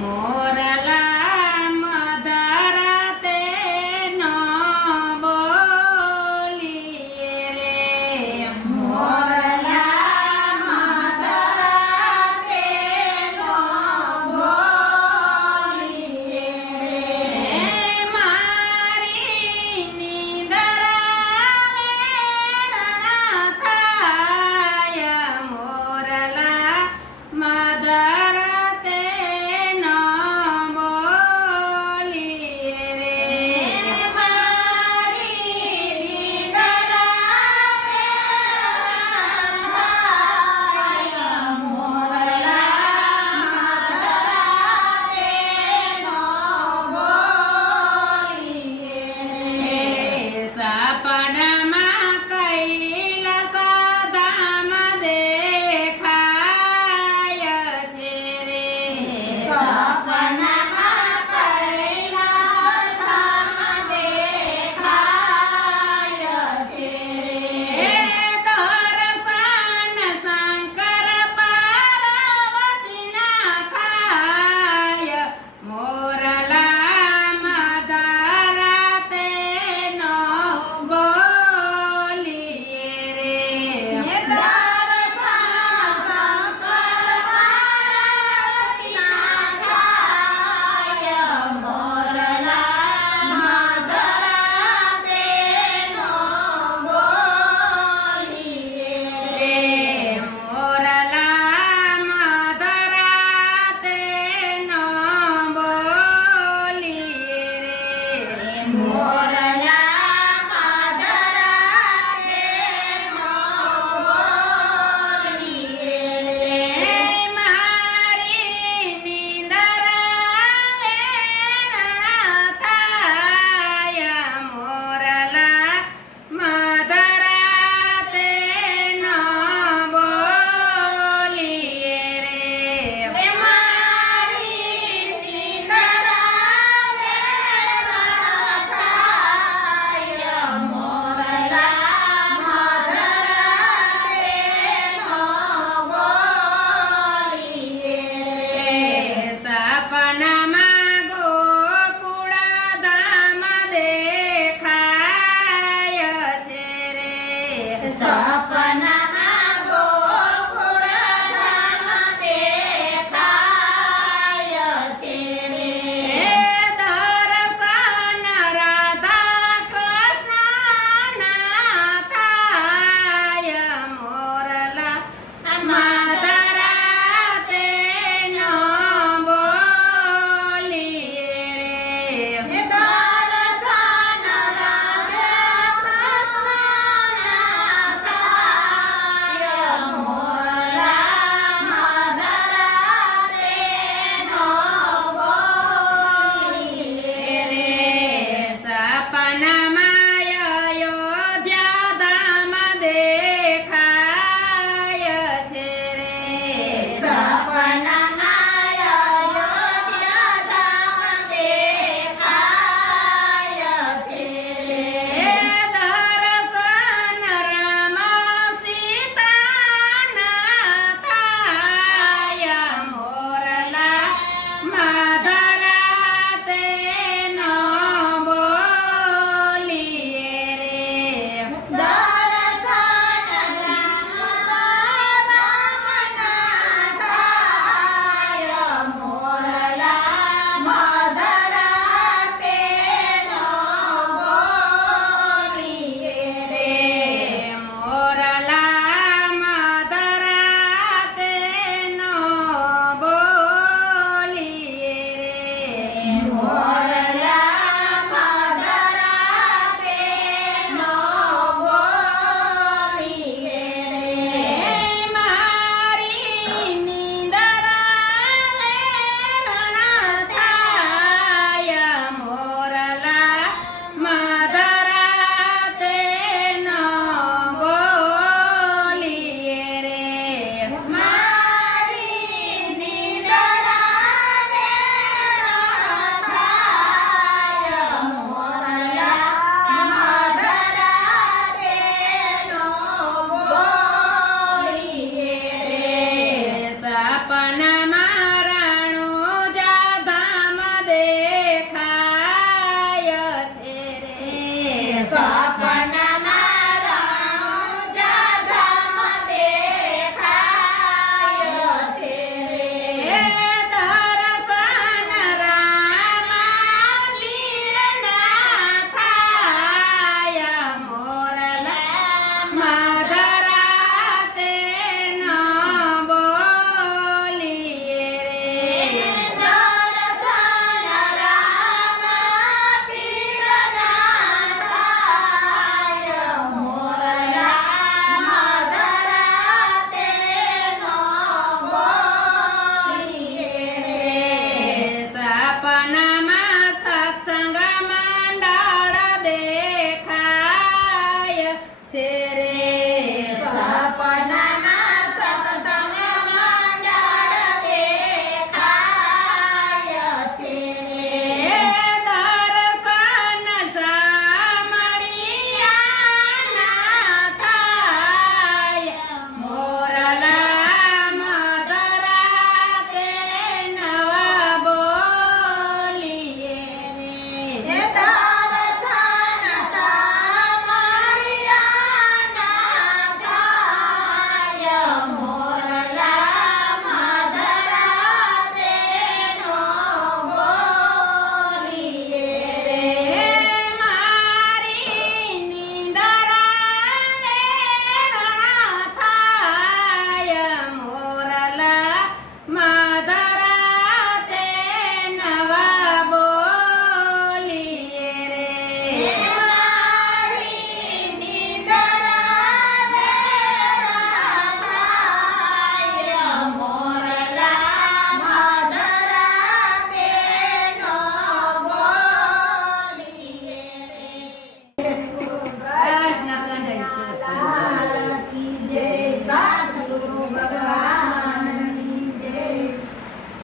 뭐 स्थापना